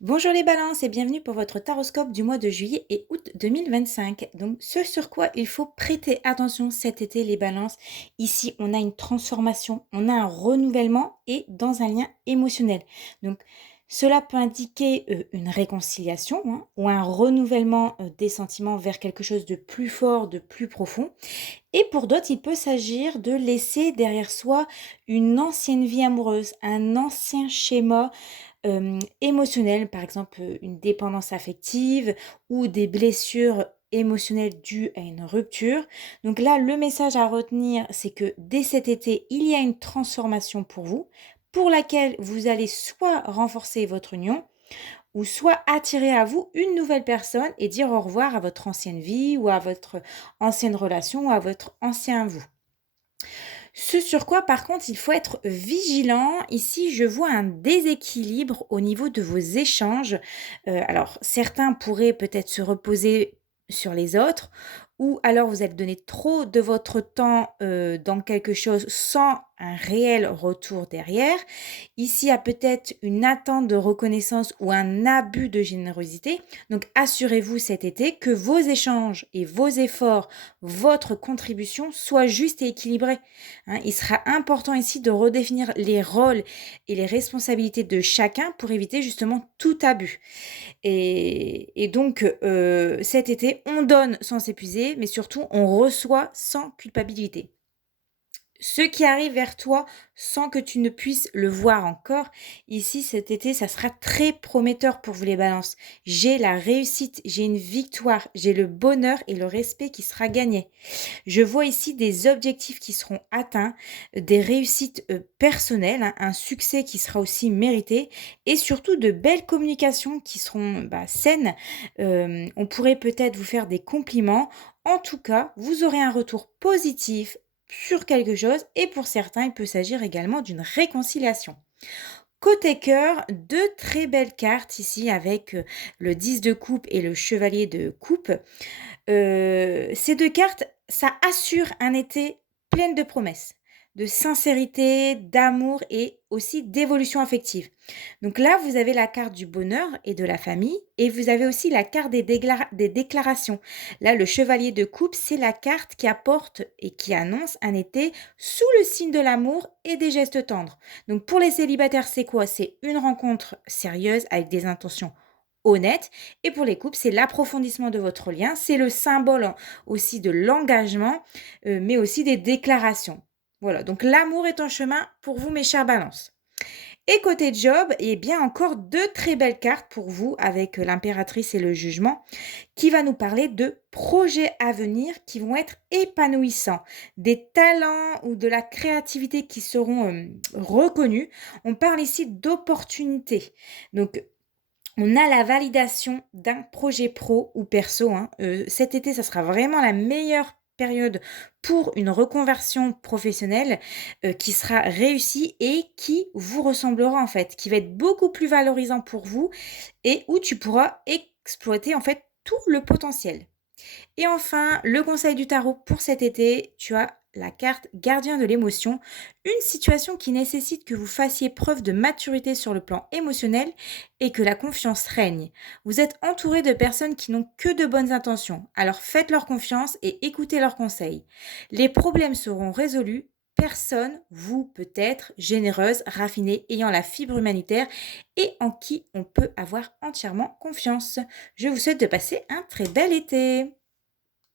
Bonjour les balances et bienvenue pour votre taroscope du mois de juillet et août 2025. Donc ce sur quoi il faut prêter attention cet été les balances, ici on a une transformation, on a un renouvellement et dans un lien émotionnel. Donc cela peut indiquer une réconciliation ou un renouvellement des sentiments vers quelque chose de plus fort, de plus profond. Et pour d'autres, il peut s'agir de laisser derrière soi une ancienne vie amoureuse, un ancien schéma émotionnelles, par exemple, une dépendance affective ou des blessures émotionnelles dues à une rupture. Donc là, le message à retenir, c'est que dès cet été, il y a une transformation pour vous, pour laquelle vous allez soit renforcer votre union ou soit attirer à vous une nouvelle personne et dire au revoir à votre ancienne vie ou à votre ancienne relation ou à votre ancien vous. Ce sur quoi, par contre, il faut être vigilant. Ici, je vois un déséquilibre au niveau de vos échanges. Alors, certains pourraient peut-être se reposer sur les autres, ou alors vous êtes donné trop de votre temps dans quelque chose sans un réel retour derrière. Ici, il y a peut-être une attente de reconnaissance ou un abus de générosité. Donc, assurez-vous cet été que vos échanges et vos efforts, votre contribution soient justes et équilibrés. Hein, il sera important ici de redéfinir les rôles et les responsabilités de chacun pour éviter justement tout abus. Et donc, cet été, on donne sans s'épuiser, mais surtout, on reçoit sans culpabilité. Ce qui arrive vers toi sans que tu ne puisses le voir encore, ici cet été, ça sera très prometteur pour vous les balances. J'ai la réussite, j'ai une victoire, j'ai le bonheur et le respect qui sera gagné. Je vois ici des objectifs qui seront atteints, des réussites personnelles, hein, un succès qui sera aussi mérité et surtout de belles communications qui seront saines. On pourrait peut-être vous faire des compliments. En tout cas, vous aurez un retour positif sur quelque chose et pour certains, il peut s'agir également d'une réconciliation. Côté cœur, deux très belles cartes ici avec le 10 de coupe et le chevalier de coupe. Ces 2 cartes, ça assure un été plein de promesses, de sincérité, d'amour et aussi d'évolution affective. Donc là, vous avez la carte du bonheur et de la famille et vous avez aussi la carte des déclarations. Là, le chevalier de coupe, c'est la carte qui apporte et qui annonce un été sous le signe de l'amour et des gestes tendres. Donc pour les célibataires, c'est quoi? C'est une rencontre sérieuse avec des intentions honnêtes et pour les couples, c'est l'approfondissement de votre lien, c'est le symbole aussi de l'engagement, mais aussi des déclarations. Voilà, donc l'amour est en chemin pour vous, mes chers balances. Et côté job, eh bien encore deux très belles cartes pour vous avec l'impératrice et le jugement qui va nous parler de projets à venir qui vont être épanouissants, des talents ou de la créativité qui seront reconnus. On parle ici d'opportunités. Donc on a la validation d'un projet pro ou perso, hein. Cet été, ça sera vraiment la meilleure période pour une reconversion professionnelle, qui sera réussie et qui vous ressemblera, en fait, qui va être beaucoup plus valorisant pour vous et où tu pourras exploiter, en fait, tout le potentiel. Et enfin, le conseil du tarot pour cet été, tu as la carte gardien de l'émotion, une situation qui nécessite que vous fassiez preuve de maturité sur le plan émotionnel et que la confiance règne. Vous êtes entouré de personnes qui n'ont que de bonnes intentions, alors faites leur confiance et écoutez leurs conseils. Les problèmes seront résolus. Personne, vous peut-être, généreuse, raffinée, ayant la fibre humanitaire et en qui on peut avoir entièrement confiance. Je vous souhaite de passer un très bel été.